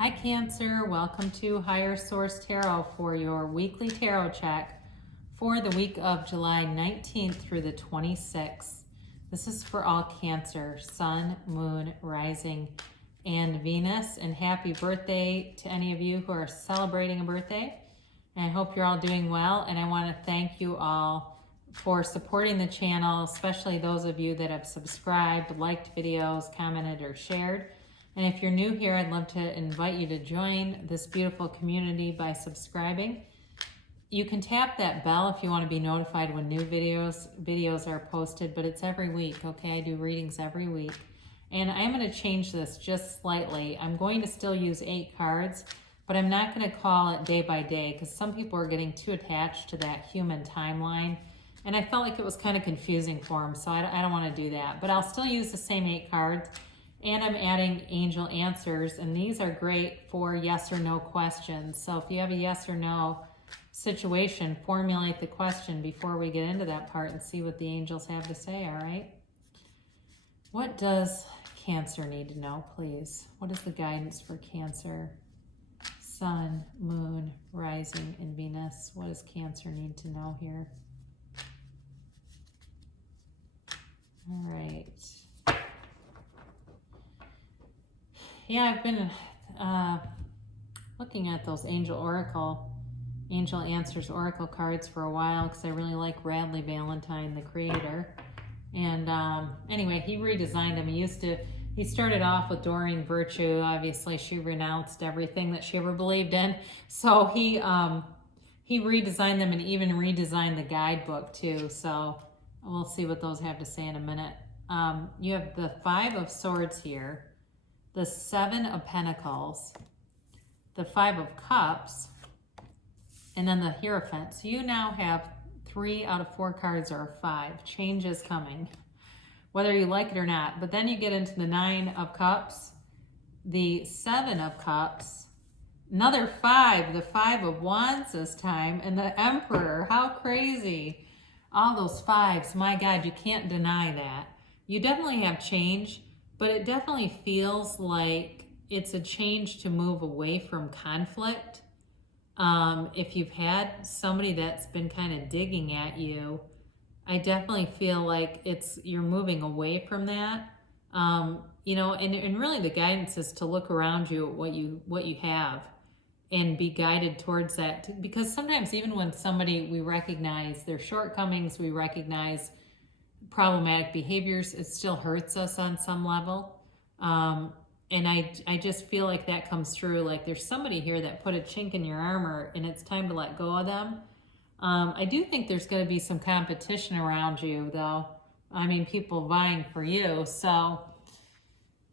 Hi Cancer, welcome to Higher Source Tarot for your weekly tarot check for the week of July 19th through the 26th. This is for all Cancer, Sun, Moon, Rising, and Venus. And happy birthday to any of you who are celebrating a birthday. And I hope you're all doing well. And I want to thank you all for supporting the channel, especially those of you that have subscribed, liked videos, commented, or shared. And if you're new here, I'd love to invite you to join this beautiful community by subscribing. You can tap that bell if you want to be notified when new videos are posted, but it's every week, okay? I do readings every week. And I'm going to change this just slightly. I'm going to still use 8 cards, but I'm not going to call it day by day because some people are getting too attached to that human timeline. And I felt like it was kind of confusing for them, so I don't want to do that. But I'll still use the same 8 cards. And I'm adding angel answers, and these are great for yes or no questions. So if you have a yes or no situation, formulate the question before we get into that part and see what the angels have to say, all right? What does Cancer need to know, please? What is the guidance for Cancer? Sun, Moon, Rising, and Venus. What does Cancer need to know here? All right. Yeah, I've been looking at those Angel Answers Oracle cards for a while because I really like Radley Valentine, the creator. And anyway, he redesigned them. He started off with Doreen Virtue. Obviously, she renounced everything that she ever believed in. So he redesigned them and even redesigned the guidebook too. So we'll see what those have to say in a minute. You have the 5 of Swords here, the 7 of Pentacles, the 5 of Cups, and then the Hierophant. So you now have 3 out of 4 cards are 5. Change is coming, whether you like it or not. But then you get into the 9 of Cups, the 7 of Cups, another 5, the 5 of Wands this time, and the Emperor. How crazy. All those 5s, my God, you can't deny that. You definitely have change, but it definitely feels like it's a change to move away from conflict. If you've had somebody that's been kind of digging at you, I definitely feel like you're moving away from that. You know, and really the guidance is to look around you at what you have and be guided towards that. Because sometimes even when we recognize their shortcomings, we recognize problematic behaviors, it still hurts us on some level. And I just feel like that comes through. Like there's somebody here that put a chink in your armor and it's time to let go of them. I do think there's going to be some competition around you though. I mean, people vying for you. So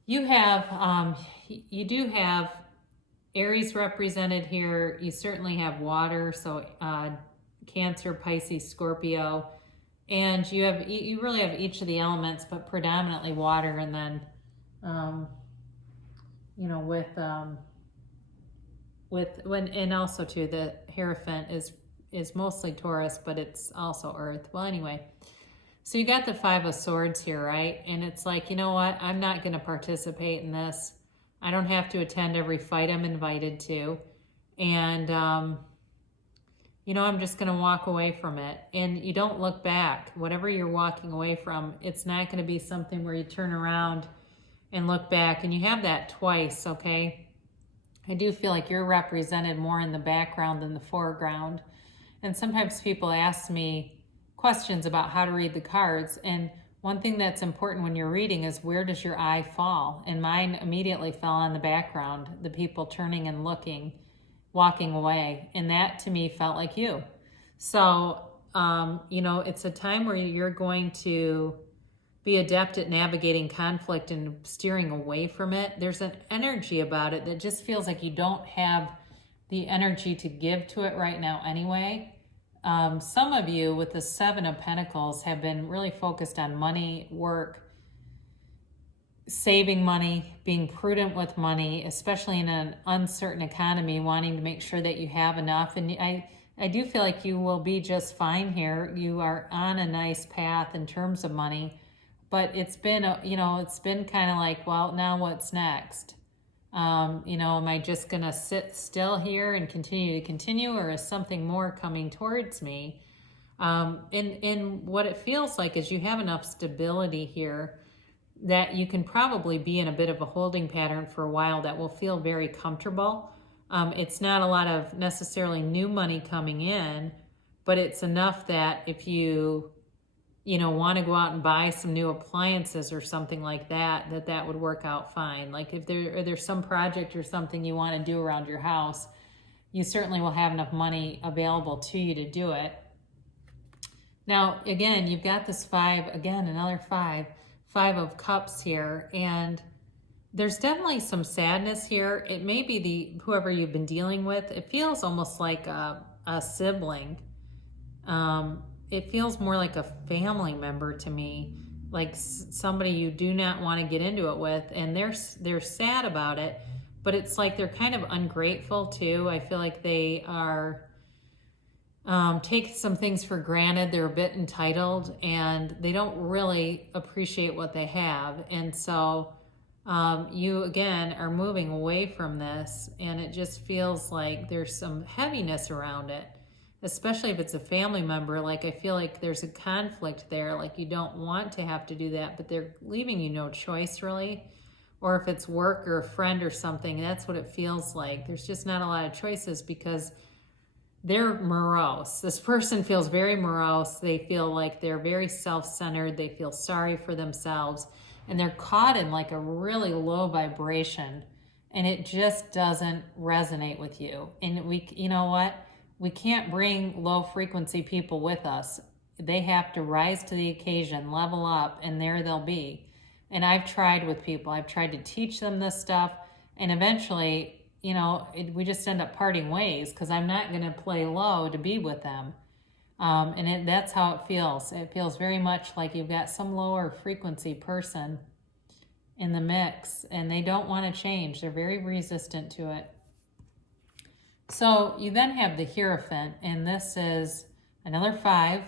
you do have Aries represented here. You certainly have water. So Cancer, Pisces, Scorpio. And you really have each of the elements, but predominantly water, and then, you know, and also too, the Hierophant is mostly Taurus, but it's also Earth. Well, anyway, so you got the 5 of Swords here, right? And it's like, you know what? I'm not going to participate in this. I don't have to attend every fight I'm invited to, and you know, I'm just going to walk away from it. And you don't look back. Whatever you're walking away from, it's not going to be something where you turn around and look back. And you have that twice, okay? I do feel like you're represented more in the background than the foreground. And sometimes people ask me questions about how to read the cards. And one thing that's important when you're reading is, where does your eye fall? And mine immediately fell on the background, the people turning and looking, walking away, and that to me felt like you. So you know, it's a time where you're going to be adept at navigating conflict and steering away from it. There's an energy about it that just feels like you don't have the energy to give to it right now anyway. Some of you with the 7 of Pentacles have been really focused on money, work, saving money, being prudent with money, especially in an uncertain economy, wanting to make sure that you have enough. And I do feel like you will be just fine here. You are on a nice path in terms of money, but it's been, you know, it's been kind of like, well, now what's next? You know, am I just going to sit still here and continue, or is something more coming towards me? And what it feels like is you have enough stability here that you can probably be in a bit of a holding pattern for a while that will feel very comfortable. It's not a lot of necessarily new money coming in, but it's enough that if you want to go out and buy some new appliances or something like that, that would work out fine. Like if there's some project or something you want to do around your house, you certainly will have enough money available to you to do it. Now, again, you've got this another five of cups here, and there's definitely some sadness here. It may be whoever you've been dealing with. It feels almost like a sibling. It feels more like a family member to me, like somebody you do not want to get into it with, and they're sad about it, but it's like they're kind of ungrateful too. I feel like they are take some things for granted. They're a bit entitled, and they don't really appreciate what they have, and so you again are moving away from this, and it just feels like there's some heaviness around it. Especially if it's a family member, like I feel like there's a conflict there, like you don't want to have to do that, but they're leaving you no choice really. Or if it's work or a friend or something, that's what it feels like. There's just not a lot of choices because they're morose. This person feels very morose. They feel like they're very self-centered. They feel sorry for themselves, and they're caught in like a really low vibration, and it just doesn't resonate with you. And you know what? We can't bring low frequency people with us. They have to rise to the occasion, level up, and there they'll be. And I've tried with people. I've tried to teach them this stuff, and eventually, we just end up parting ways because I'm not going to play low to be with them. And that's how it feels. It feels very much like you've got some lower frequency person in the mix, and they don't want to change. They're very resistant to it. So you then have the Hierophant, and this is another 5,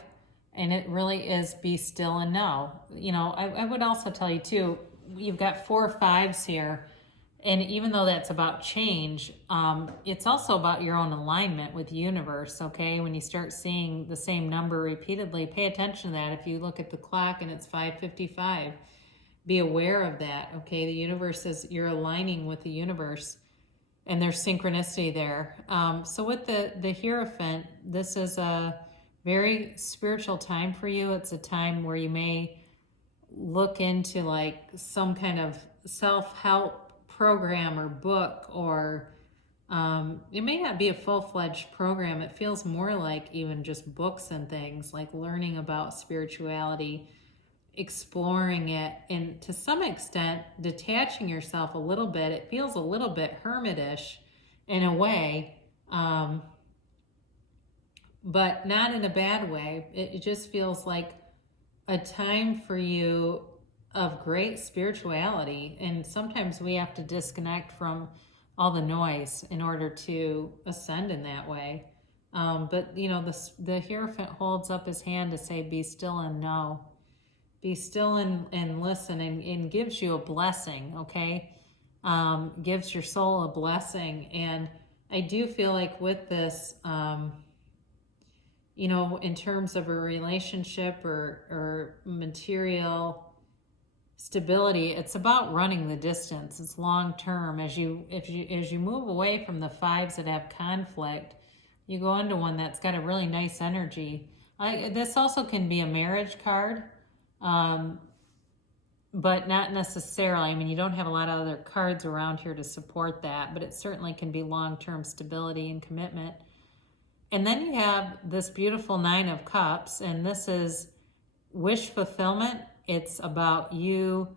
and it really is be still and know. I would also tell you too, you've got 4 5s here, and even though that's about change, it's also about your own alignment with the universe, okay? When you start seeing the same number repeatedly, pay attention to that. If you look at the clock and it's 5:55, be aware of that, okay? The universe you're aligning with the universe. And there's synchronicity there. So with the Hierophant, this is a very spiritual time for you. It's a time where you may look into like some kind of self-help program or book, or it may not be a full-fledged program. It feels more like even just books and things, like learning about spirituality, exploring it, and to some extent detaching yourself a little bit. It feels a little bit hermitish in a way, but not in a bad way. It just feels like a time for you of great spirituality, and sometimes we have to disconnect from all the noise in order to ascend in that way. But the Hierophant holds up his hand to say, be still and know. Be still and listen, and gives you a blessing, okay? Gives your soul a blessing. And I do feel like with this, in terms of a relationship or material stability, it's about running the distance. It's long term. As you move away from the 5s that have conflict, you go into one that's got a really nice energy. This also can be a marriage card. But not necessarily. I mean, you don't have a lot of other cards around here to support that, but it certainly can be long-term stability and commitment. And then you have this beautiful 9 of Cups, and this is wish fulfillment. It's about you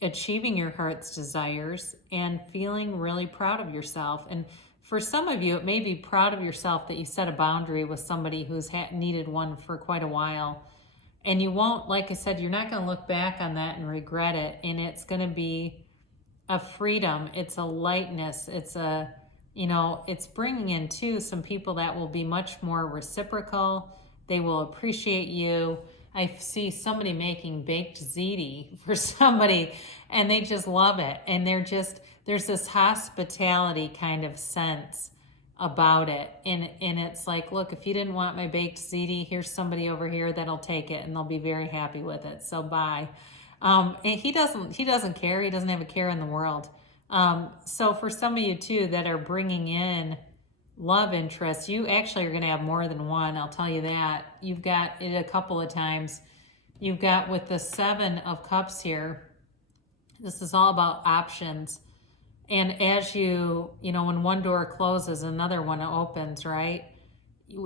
achieving your heart's desires and feeling really proud of yourself. And for some of you, it may be proud of yourself that you set a boundary with somebody who's needed one for quite a while. And you won't, like I said, you're not going to look back on that and regret it. And it's going to be a freedom. It's a lightness. It's it's bringing in too some people that will be much more reciprocal. They will appreciate you. I see somebody making baked ziti for somebody and they just love it. And there's this hospitality kind of sense about it. And it's like, look, if you didn't want my baked ziti, here's somebody over here that'll take it and they'll be very happy with it. So bye. And he doesn't care. He doesn't have a care in the world. So for some of you too that are bringing in love interests, you actually are going to have more than one. I'll tell you that. You've got it a couple of times. You've got with the 7 of Cups here, this is all about options. And as when one door closes, another one opens, right?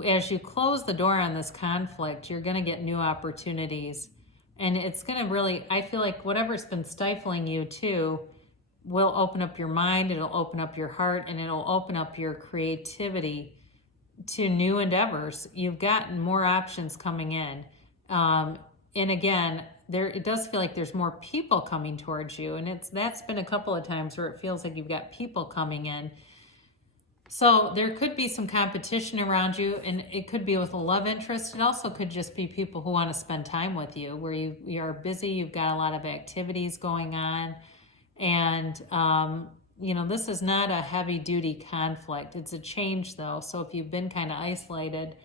As you close the door on this conflict, you're going to get new opportunities. And it's going to really, I feel like whatever's been stifling you too, will open up your mind, it'll open up your heart, and it'll open up your creativity to new endeavors. You've gotten more options coming in. And again, it does feel like there's more people coming towards you. And that's been a couple of times where it feels like you've got people coming in. So there could be some competition around you, and it could be with a love interest. It also could just be people who want to spend time with you, where you are busy, you've got a lot of activities going on. And, this is not a heavy duty conflict. It's a change though. So if you've been kind of isolated,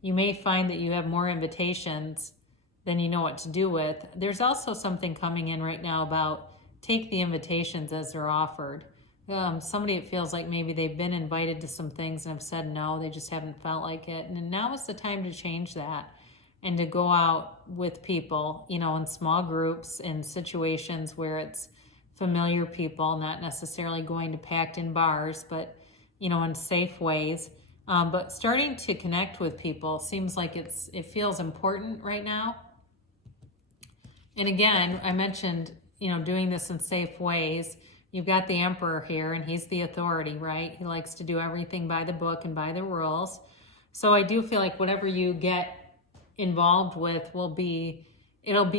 you may find that you have more invitations than you know what to do with. There's also something coming in right now about take the invitations as they're offered. Somebody, it feels like maybe they've been invited to some things and have said no, they just haven't felt like it. And now is the time to change that and to go out with people, in small groups, in situations where it's familiar people, not necessarily going to packed in bars, but, in safe ways. But starting to connect with people seems like it feels important right now. And again, I mentioned, doing this in safe ways. You've got the Emperor here, and he's the authority, right? He likes to do everything by the book and by the rules. So I do feel like whatever you get involved with it'll be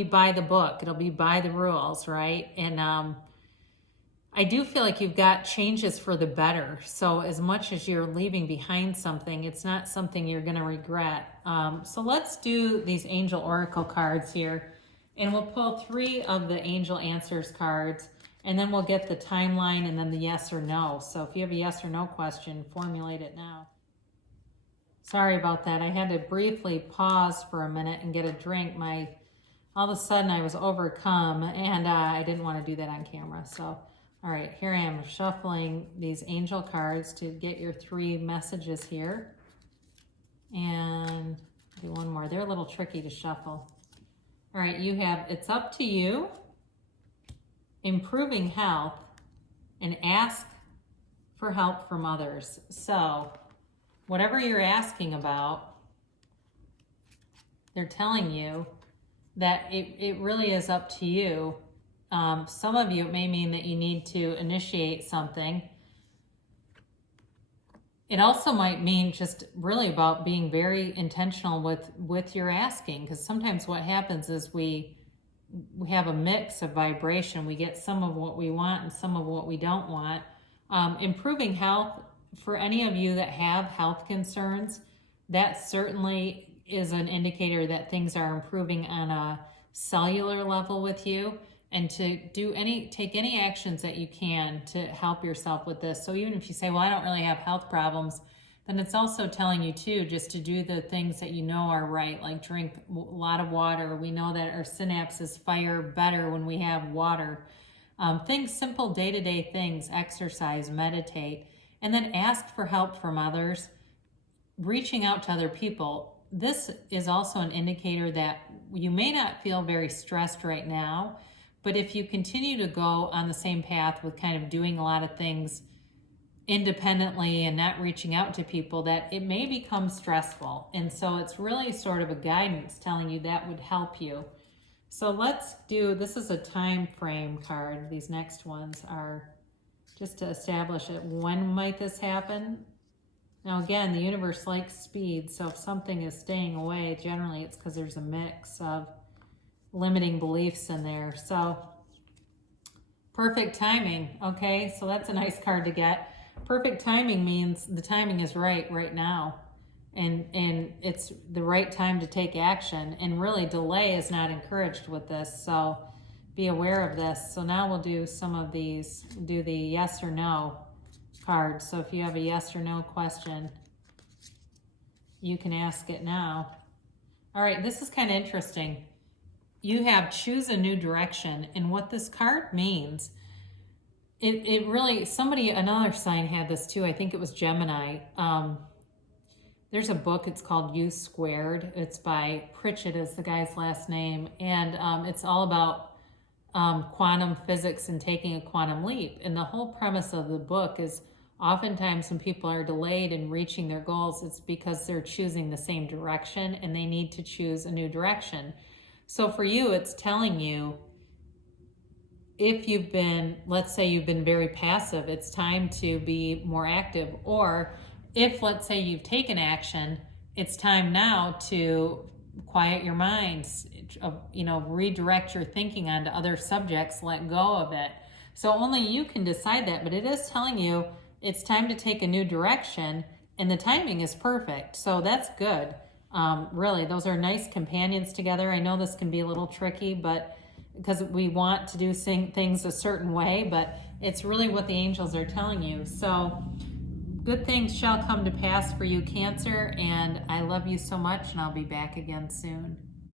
by the book. It'll be by the rules, right? And I do feel like you've got changes for the better. So as much as you're leaving behind something, it's not something you're going to regret. So let's do these Angel Oracle cards here. And we'll pull 3 of the Angel Answers cards. And then we'll get the timeline and then the yes or no. So if you have a yes or no question, formulate it now. Sorry about that. I had to briefly pause for a minute and get a drink. All of a sudden I was overcome, and I didn't want to do that on camera. So, all right, here I am shuffling these angel cards to get your 3 messages here. And do one more. They're a little tricky to shuffle. All right, you have It's Up to You, Improving Health, and Ask for Help from Others. So whatever you're asking about, they're telling you that it really is up to you. Some of you, it may mean that you need to initiate something. It also might mean just really about being very intentional with your asking, because sometimes what happens is we have a mix of vibration. We get some of what we want and some of what we don't want. Improving health, for any of you that have health concerns, that certainly is an indicator that things are improving on a cellular level with you, and to take any actions that you can to help yourself with this. So even if you say, well, I don't really have health problems, then it's also telling you too, just to do the things that you know are right, like drink a lot of water. We know that our synapses fire better when we have water. Simple day-to-day things, exercise, meditate, and then ask for help from others, reaching out to other people. This is also an indicator that you may not feel very stressed right now, but if you continue to go on the same path with kind of doing a lot of things independently and not reaching out to people, that it may become stressful. And so it's really sort of a guidance telling you that would help you. So this is a time frame card. These next ones are just to establish it. When might this happen? Now again, the universe likes speed. So if something is staying away, generally it's because there's a mix of limiting beliefs in there. So perfect timing. Okay, so that's a nice card to get. Perfect timing means the timing is right now. and it's the right time to take action. And really, delay is not encouraged with this, so be aware of this. So now we'll do some of these, do the yes or no cards. So if you have a yes or no question, you can ask it now. All right, this is kind of interesting. You have choose a new direction, and what this card means, it really, somebody, another sign had this too. I think it was Gemini. There's a book, it's called U Squared. It's by Pritchett is the guy's last name. And it's all about quantum physics and taking a quantum leap. And the whole premise of the book is oftentimes when people are delayed in reaching their goals, it's because they're choosing the same direction and they need to choose a new direction. So for you, it's telling you, if you've been, let's say you've been very passive, it's time to be more active. Or if, let's say, you've taken action, it's time now to quiet your minds, redirect your thinking onto other subjects, let go of it. So only you can decide that, but it is telling you it's time to take a new direction, and the timing is perfect. So that's good. Really, those are nice companions together. I know this can be a little tricky, but because we want to do things a certain way, but it's really what the angels are telling you. So good things shall come to pass for you, Cancer, and I love you so much, and I'll be back again soon.